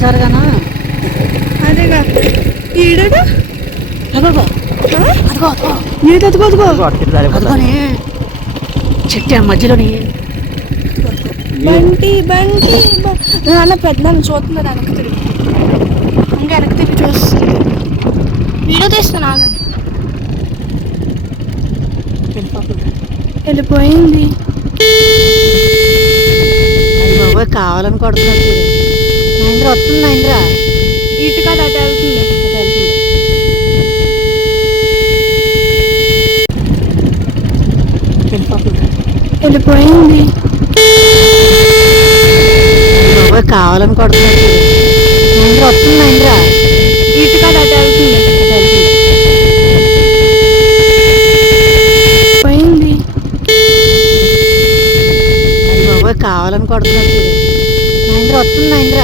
జరగానా అదేగా ఈడగా అదిగో ఏది అదిగో అదిగో అదిగోని చెట్టు మధ్యలోని బంటి బంటి నాన్న పెద్దనాన్న చూస్తున్నారు వెనక్కి తిరిగి ఇంకా వెనక్కి తిరిగి చూస్తుంది వీడియో తీస్తాను ఆగండి వెళ్ళిపోయింది బాబోయ్ కావాలని కొడుతున్నాడు చూడు. మహేంద్ర వస్తుంది మహేంద్ర ఇటు కాదు అటు వెళ్తుంది వెళ్ళిపోయింది బాబోయ్ కావాలని కొడుతున్నాడు చూడు. మహేంద్ర వస్తుంది మహేంద్ర ఇటు కాదు అటు వెళ్తుంది పోయింది బాబోయ్ కావాలని కొడుతున్నాడు చూడు. మహేంద్ర వస్తుంది మహేంద్ర